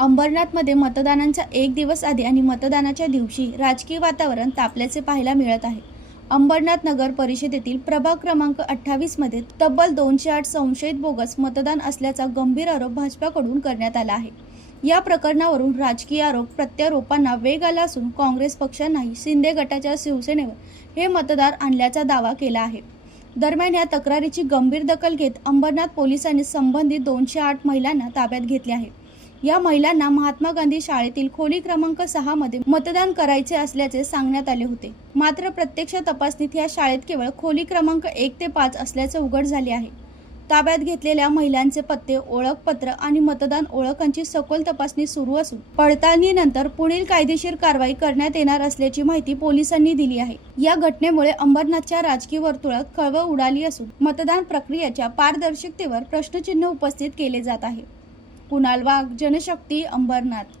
अंबरनाथमध्ये मतदानाच्या एक दिवस आधी आणि मतदानाच्या दिवशी राजकीय वातावरण तापल्याचे पाहायला मिळत आहे. अंबरनाथ नगर परिषदेतील प्रभाग क्रमांक 28 मध्ये तब्बल 208 संशयित बोगस मतदान असल्याचा गंभीर आरोप भाजपाकडून करण्यात आला आहे. या प्रकरणावरून राजकीय आरोप प्रत्यारोपांना वेग आला असून काँग्रेस पक्षानेही शिंदे गटाच्या शिवसेनेवर हे मतदार आणल्याचा दावा केला आहे. दरम्यान या तक्रारीची गंभीर दखल घेत अंबरनाथ पोलिसांनी संबंधित 208 महिलांना ताब्यात घेतले आहे. या महिलांना महात्मा गांधी शाळेतील खोली क्रमांक 6 मध्ये मतदान करायचे असल्याचे सांगण्यात आले होते. मात्र प्रत्यक्ष तपासणीत या शाळेत केवळ खोली क्रमांक 1 ते 5 असल्याचे उघड झाले आहे. ताब्यात घेतलेल्या महिलांचे पत्ते, ओळखपत्र आणि मतदान ओळखांची सखोल तपासणी सुरू असून पडताळणीनंतर पुढील कायदेशीर कारवाई करण्यात येणार असल्याची माहिती पोलिसांनी दिली आहे. या घटनेमुळे अंबरनाथच्या राजकीय वर्तुळात खळबळ उडाली असून मतदान प्रक्रियेच्या पारदर्शकतेवर प्रश्नचिन्ह उपस्थित केले जात आहे. कुणाल वाघ, जनशक्ती, अंबरनाथ.